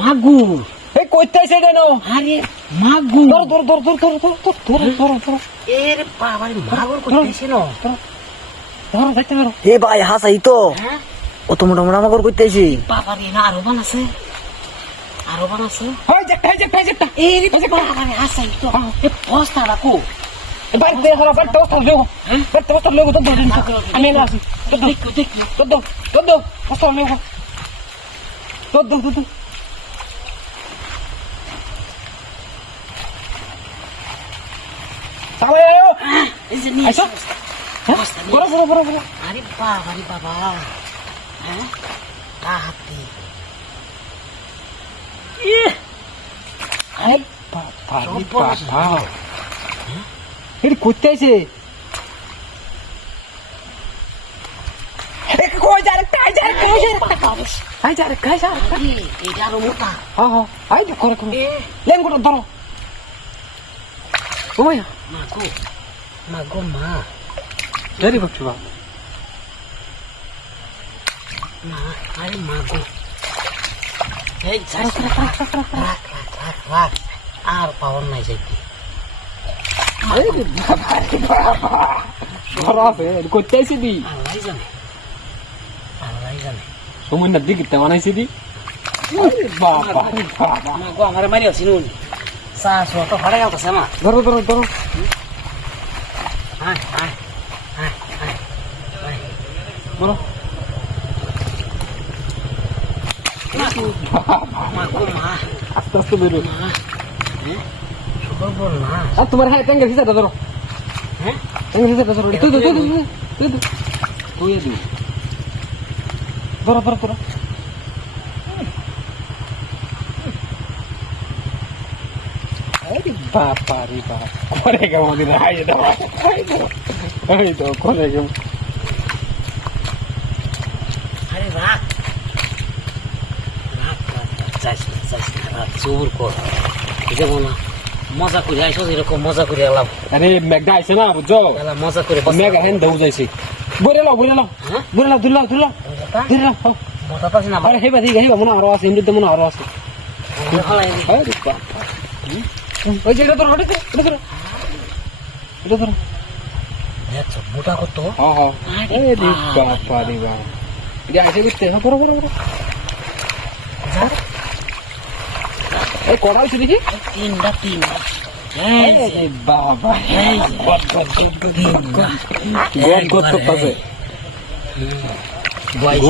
মাগুর এই কইতেছে কেন? আরে মাগুর ধর ধর ধর ধর ধর ধর ধর ধর ধর এর বাবা মাগুর কইতেছে না ধর দেখতে পারো। এ ভাই হাসাই তো হ্যাঁ অত মোটা মোটা মাকড় করতেছি। বাবা রে না আরো বানাছে এই যে এর বাবা রে হাসাই তো এ বস্তা রাখো বাড়িতে হলো বাড়িতে বস্তা লেগো। বাড়িতে বস্তা লেগো তো আমি না আছি। দেখো তো বস্তা লেগো। তো সামনে আয়ো। এই যে নিয়ে আইসো। বস্তা নিয়ে বড় আরে বাবা হ্যাঁ হাতি আরে বাবা এর কইতেছে এক কই যা রে কাই যা এটা আরো মোটা হ্যাঁ আই দেখো লেন গুলো ধরো ওই মাগো মা জারি বাচ্চা মা আরে মাগো এই যাস রাখ আর পাওয়ার নাই যাইতে আরে বাবা সরাসে কইতেছি দি আল্লাহ জানে তুমি না দিকে বানাইছি দি বাবা মাগো আমারে মারি আছি নুন সাস তো ফাড়া গেছে মা ধরো আয় বলো মাগো মা আস্তে বেরো সুন্দর বল না আর তোমার হাতে ট্যাঙ্গের হিসাবটা ধরো হ্যাঁ ট্যাঙ্গের হিসাবটা ধরো তুই দি ধরো আরে বাবা রে বাবা করে গেল আমাদের হাই দাও এই তো করে গেল আরে রাখ যাস জোর কর যেমন মজা করে আইসো এরকম মজা করে এলাম আরে মেঘা আইছে না বুঝছো মজা করে মেঘা হেন দৌ যাইছে বইরে লাও হ্যাঁ দুল্লাও মোটা পাচ্ছি না আরে হেবা দিকে হেবা মনে আরো আছে এমনিতে মনে আরো আছে আরে বাবা ওই যে এটা ধরো দেখছো মোটা করতো হ্যাঁ আরে বাবা রে বাবা এটা আছে করতে না করো এই কড়াই শুধু কি তিনটা আরে বাবা গদ করতেছে বয়স